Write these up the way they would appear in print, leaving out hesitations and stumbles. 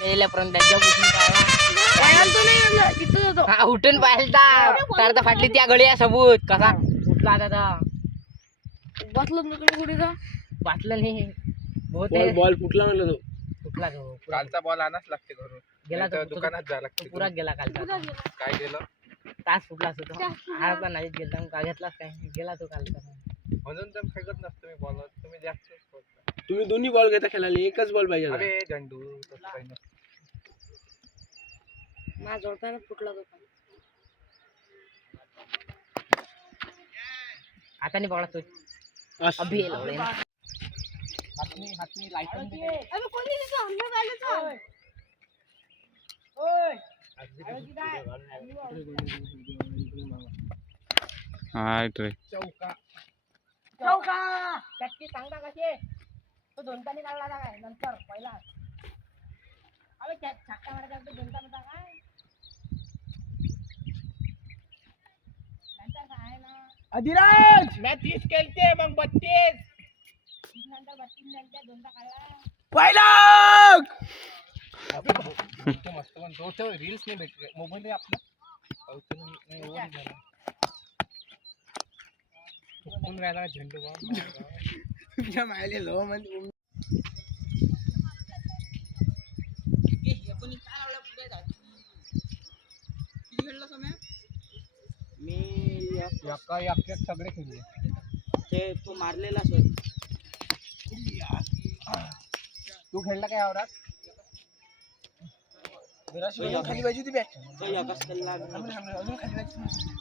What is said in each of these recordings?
मेल्यापर्यंत त्यांच्या उठून पाहिला उठून पाहिला तर फाटली त्या गळी सबूत कसा उठला आता बसलो कुठे वाचलं नाही बॉल फुटला म्हणलं तो. फुटला तो कालचा बॉल आणाच लागते घरून गेला तो दुकानात जायला लागते. पुरा गेला कालचा काय गेलं तास फुटला असतो हा नाही गेला का घेतलाच काय गेला तो कालचा म्हणून तर फेकत नसतो मी बॉल तुम्ही जास्त तुम्ही दोन्ही बॉल घेता खेळायला एकच बॉल पाहिजे होता. अरे झंडू तसं काही नसतं. माझ्या जोडताना फुटला तो आता नाही पकडा तो असं. अभि लावले हातनी लायसन दे. चौका चटकी सांगता कशी तो दोनतानी काढला काय नंतर पहिला अबे छक्का मारायचा तो दोनता होता काय नंतर काय ना अधिराज मी 30 केलते मग 32 नंतर 32 नंतर दोनता काढला पहिला मस्त पण तो रील्स नाही भेटले मोबाईल आपला कोण राहिला झेंडू तुझ्या मायले लो म्हणजे मी एक सगळे खेळले ते तू मारलेला सोड तू खेळला काय आवरात खाली पाहिजे होती बॅट. तो एकच केला अजून खाली पाहिजे.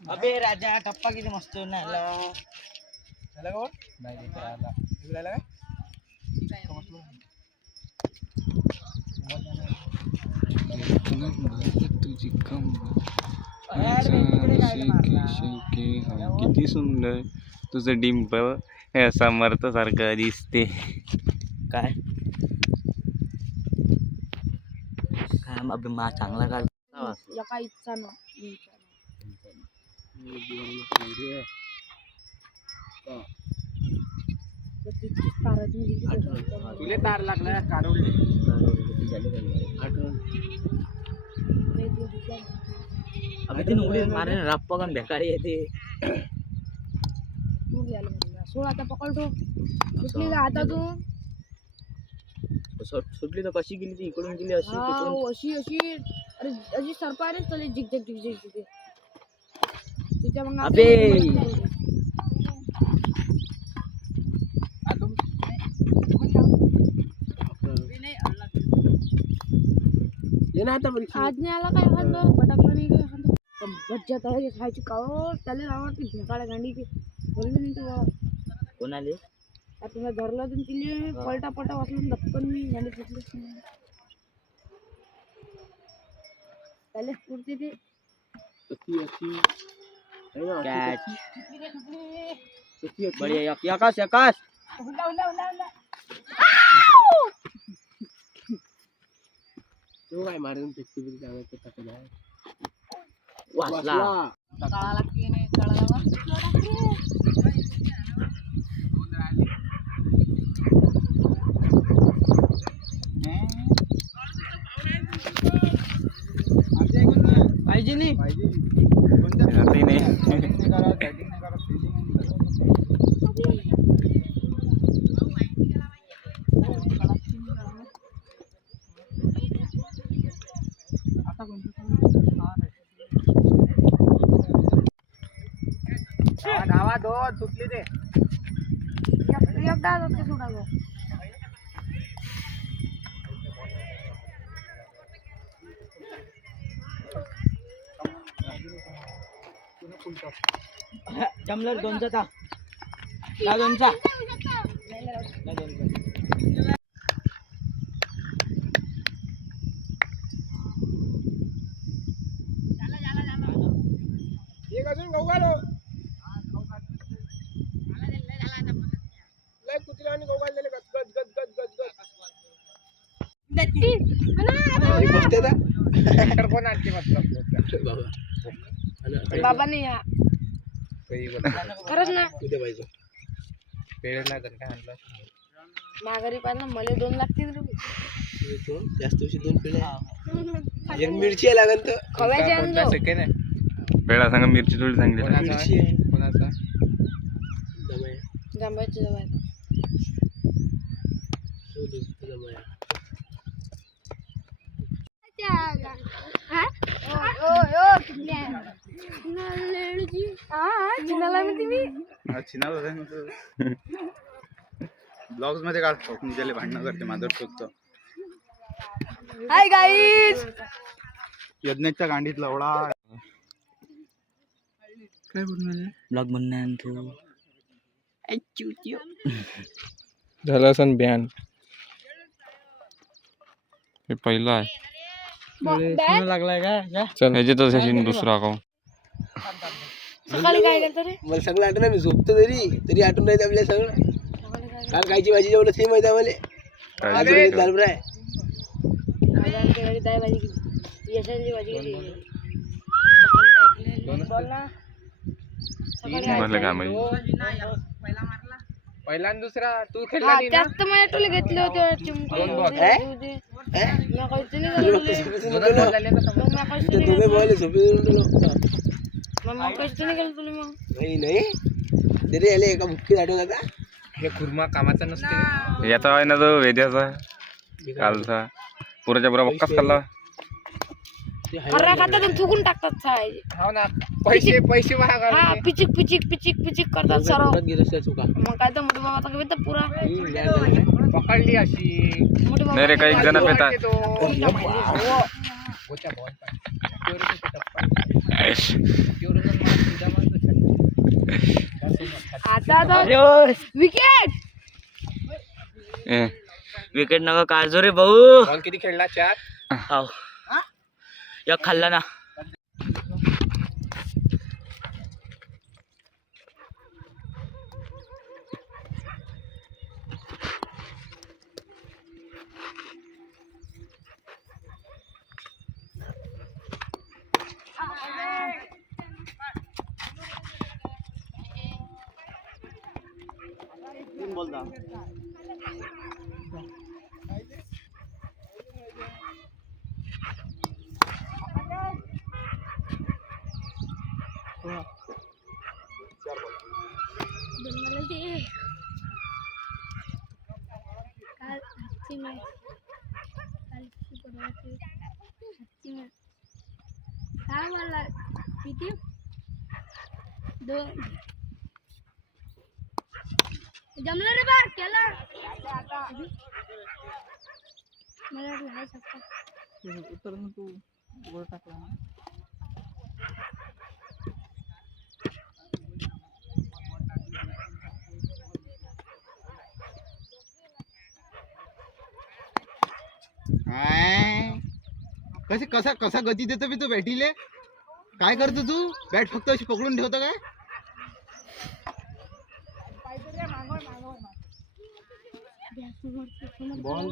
अबे राजा टप्पा किती मस्त नाला झाला का बॉल? नाही राहिला झाला काय? किती सुंदर तुझं डिंप हे समर्थ सारखं दिसते काय अबे मा चांगला काढ एका इच्छा ना तुले तार लागला काढवले अबे ते उडी मारे रप्पा पण बेकारी येते सोड आता पकडतो कुठली का हातातून सुटली तर कशी गेली ती इकडून गेली अशी तिकडून अशी अशी अरे अशी सरपायच चालली झिकझॅक झिकझॅक झिकझॅक तिच्या मग अबे ये ना आता परीक्षा. आज नाही आला काय एखादं पटाकला नाही काय एखादं भज्जात आहे खायची कावर त्याला आवडते भेकाळ्या गांडीची बोलले नाही तू कोणाले आता धरलं तर तिले पलटा पटा वाचून धक्कन मी गांडी फुटलीच नाही त्याला स्फूर्ती ते कॅच बढिया यकास यकास तो काय मारून फेकते बिकते आवाज टाकला वाचला काळा लागते नाही काळाला पाहिजे नाही धावा दोन सुटली ते एकदा जाते सोडावं जमलं दोनचा ता दोनचा एक अजून गहू घालो लय कुत्र्या आणि गहू घाललेले गच गच गच गच गच गच बघते ना कोण आणते मतलब बाबा बाबा नाही या खरंच ना उद्या पाहिजे पेरेला जर काय आणलं माघारी पाहिलं मला 2 लागतील रुपये. दोन जास्त दिवशी 2 पिढ्या एक मिरची आहे लागन तर खव्याचे आणलो. सेकंड आहे पेढा सांगा मिरची थोडी सांगली ना. मिरची आहे कोणाचा दमाय जांभळाचे जवळ दमाय ब्लॉग्स मध्ये काढतो ज्याला भांडणं करते माझं शोधतो. Hi guys. यज्ञच्या गांडीत लवडा काय बोलणार ब्लॉग बनणार तू. झालं असं बॅन हे पहिलं आहे लागलाय का चल ह्याच्यातच असेल दुसरा अकाउंट. सकाळी काय केलं रे? मला सगळं आठवण आहे. मी झोपतो तरी आठवण नाही आपल्या सगळं. काल कायची भाजी जेवढं सेम आहे मला आज दाल फ्राय आमच्या घरी डाळ भाजी केली. यशाची भाजी केली. सकाळी काय केलं? बोल ना. सकाळी काय म्हटलं काय माहिती. पहिला आणि दुसरा तू हा, खेळला नाही ना त्यात तर माझ्या तुला घेतले होते चिमटे. दोन बॉल. मी काहीच नाही झालं तुले. दोनच ball झाले तर मग मी काहीच नाही दोघे केलं. बोले झोपेल मग काहीच नाही केलं तुला मग. नाही तरी आले एका भुक्कीत आठवण आता हे खुर्मा कामाचा नसते. याचा आहे ना तो वेद्याचा कालचा पुराच्या पुरा बक्काच खाल्ला. हर्रा खातात आणि थुकून टाकतात साळे. हो ना पैसे वाया हा घालवले. पिचिक पिचिक पिचिक पिचिक करतात सर्व. गेलं असल्या चुका मग काय तर मोठे बाबा तर तर पुरा पकडली अशी मोठे बाबा नाही रे काही जण पेतात. आता विकेट. विकेट नका काढजो रे भाऊ. बॉल किती खेळला 4. हाव एक खाल्ला ना. जमलं रे बा केला मला नाही शकत. कसे कसा गती देतो बी तू बॅटीले. काय करतो तू बॅट फक्त अशी पकडून ठेवतो काय. बॉल